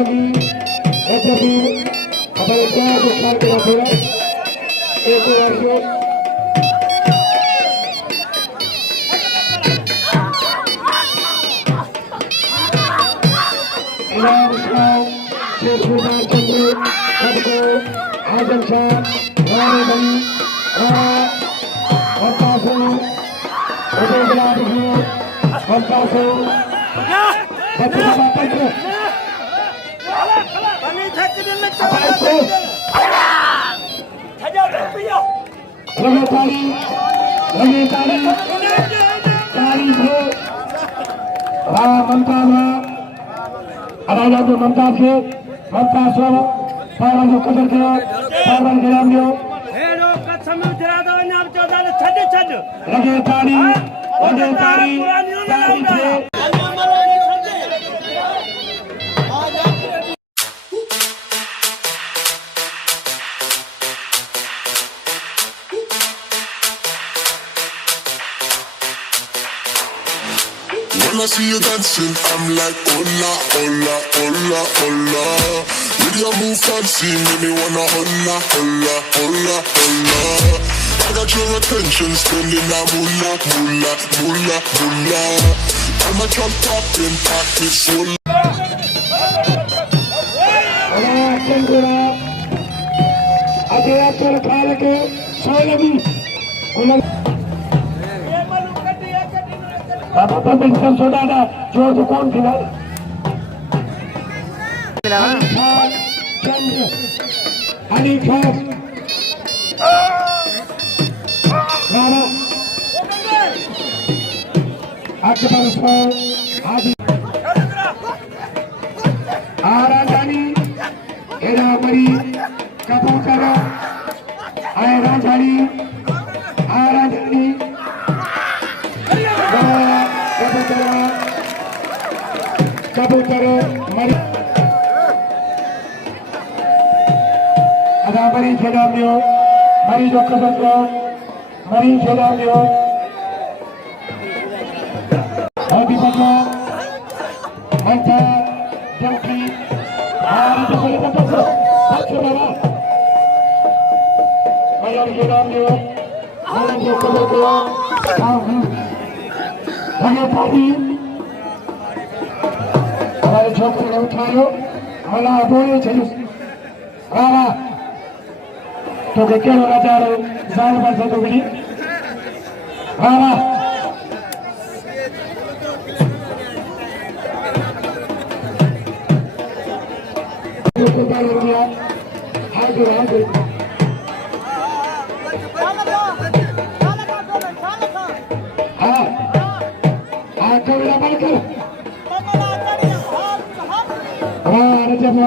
लगी एचपी हमारे क्या नुकसान के रखे एक वर्ष इलाम शाह शेखुमार चंद्र सबको हाजन शाह रानी बनी हमकासो उदय गुलाब जी हमकासो बच्चा बापन को लगे ताली ताली से ममता राजा जो ममताज के ममताज सो पारा जो कदर किया पारा गिराम दियो लगे ताली ताली से When I see you dancing, I'm like, hola, hola, hola, hola. With your move fancy, make me wanna hola, hola, hola, hola. I got your attention, spending that moolah, moolah, moolah, moolah. I'm a chop popping, pocket full. बाबा तो बिल्कुल soda था जो तो कौन थी भाई अली खास राणा अकबर उसमें हाजी आराजानी एरा मरी कबूतर आए राजानी आराजानी कबूतर मरी अदा मरी खेड़ा दियो मरी जो कबूतर मरी खेड़ा दियो हाथी पकड़ा मंचा जंकी हारी जो कोई पकड़ो अच्छे बाबा मरी खेड़ा दियो हारी जो कबूतर लगे पानी हमारे छोकरे ने उठायो मला बोले चलो रावा तो के केलो नजारो जान पर से तो गली रावा तो डाल दिया हाजिर हाजिर हाँ हाँ कोई बल कर जब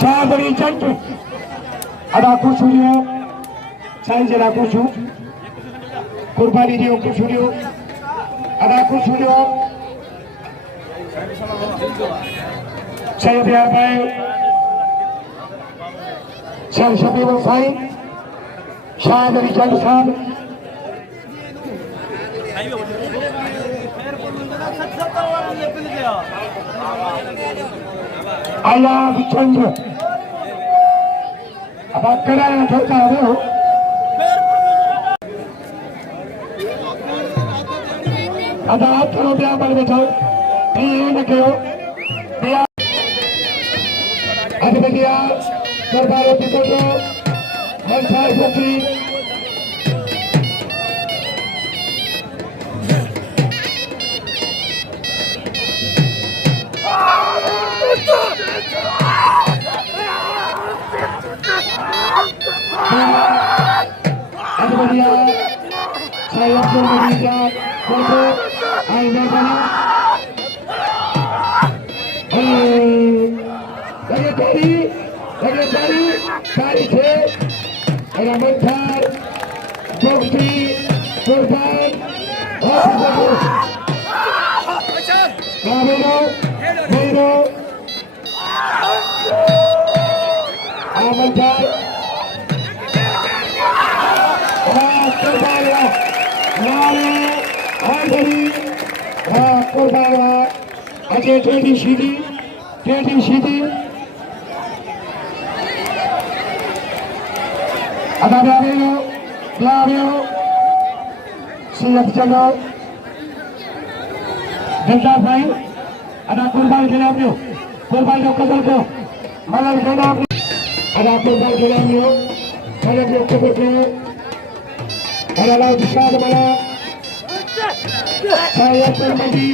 शाहबरी जंग अदा कुछ हुई साईं जरा कुछ कुर्बानी दियो कुछ हुई अदा कुछ हुई सही प्यार भाई शाह शबीर साईं शाहबरी जंग साहब आया चंद्र अब आप कराया छोटा हो अदा आप करो ब्याह पर बैठाओ ये कयो दिया आज बगिया दरबार पिछड़ो मनसार पोखरी आज बगिया saya berbisa foto aina bana lagi dari se ada mentar bukti korban Melo mentar Muqabala Mela Hajan Muqabala Hajan Sheedi ada Labio siap jaga Delta Bhai ada kurban Labio kurban Muqabala ko Malakhra ada kurban Labio Malakhro ko ada laut Shah Mela saya termedi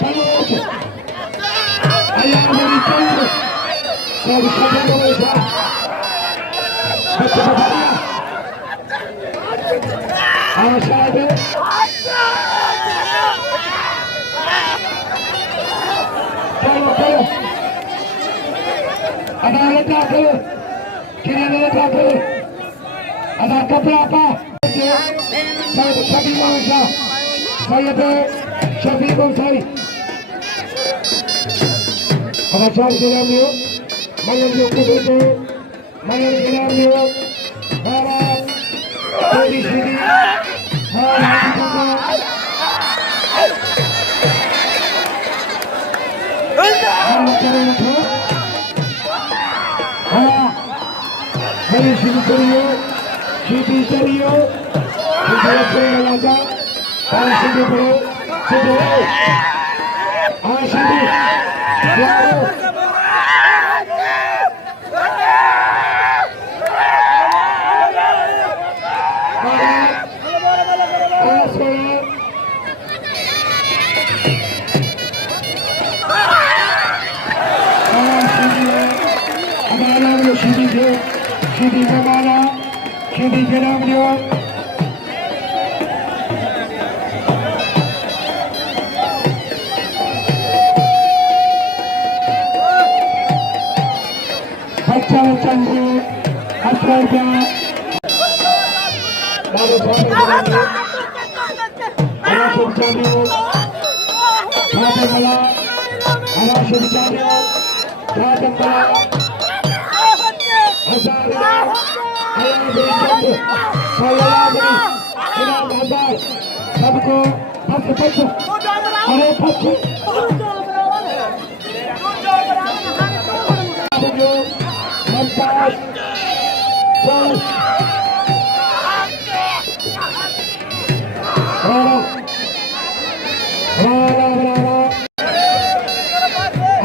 terus ayah dari terus saya bisa berdoa betul Shahbaz ada letak kira letak ada kapal apa saya Shahbaz Shah saya Shahbaz Shah ada Shah Dalamio malam Muqabala malam Dalamio para Sheedi Sheedi Muqabala Sheedi Dalamio Sachal Chandu Aswarga Lalu Sahbaz Anashur Chandu Hajan Mela Anashur Chandu Hajan Mela Hajan ayah beri Chandu saya beri Inam Hajan सबको पक्ष अरे पक्ष Sahbaz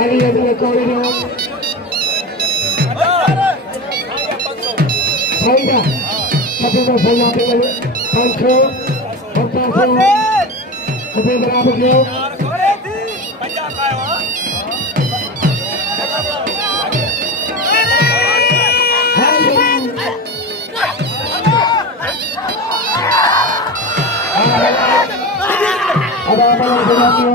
Ali adalah koridor saya tapi saya dengan Pancho Kepada berapa kilo ada apa yang berlaku?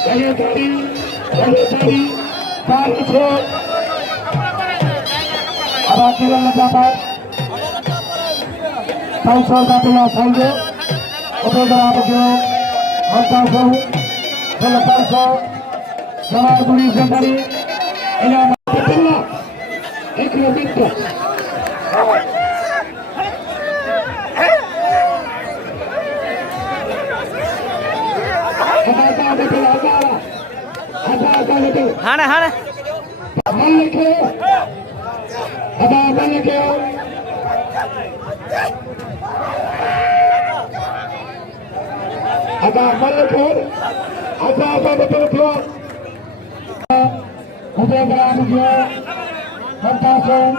Saya tadi, Malakhro, ada kira dapat, Pancho kapila saja, kepada berapa kilo? Malakhro, kalau Pancho, sama tulis tadi, ini apa? Betul, ekor Hana Malakhro ada Malakhro ada Malakhro, ada betul-betul. Udah berapa dia? Fantastic.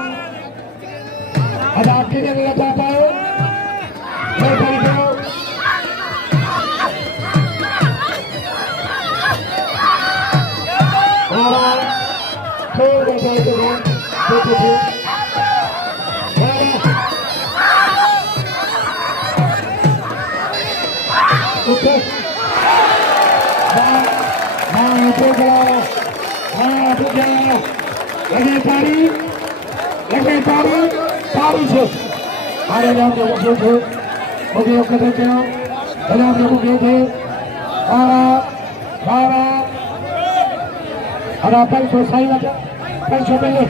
Ada akhirnya dia capai. Lepas itu. Ada penso saya aja, penso pilih,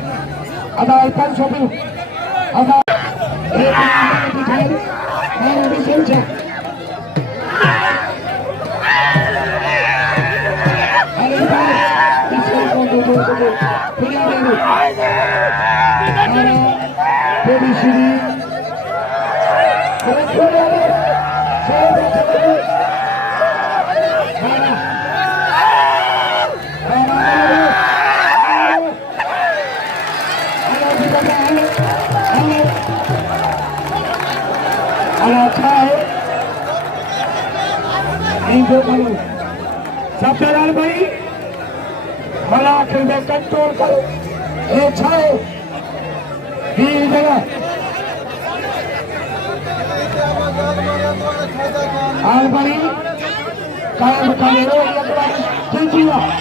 ada penso pilih, ada mana bisa aja. Punya dulu, ada dari sini, सबसे लाल भाई मलाखड़ में control करो ये छाओ ये जगह आल भाई काम कर लो ये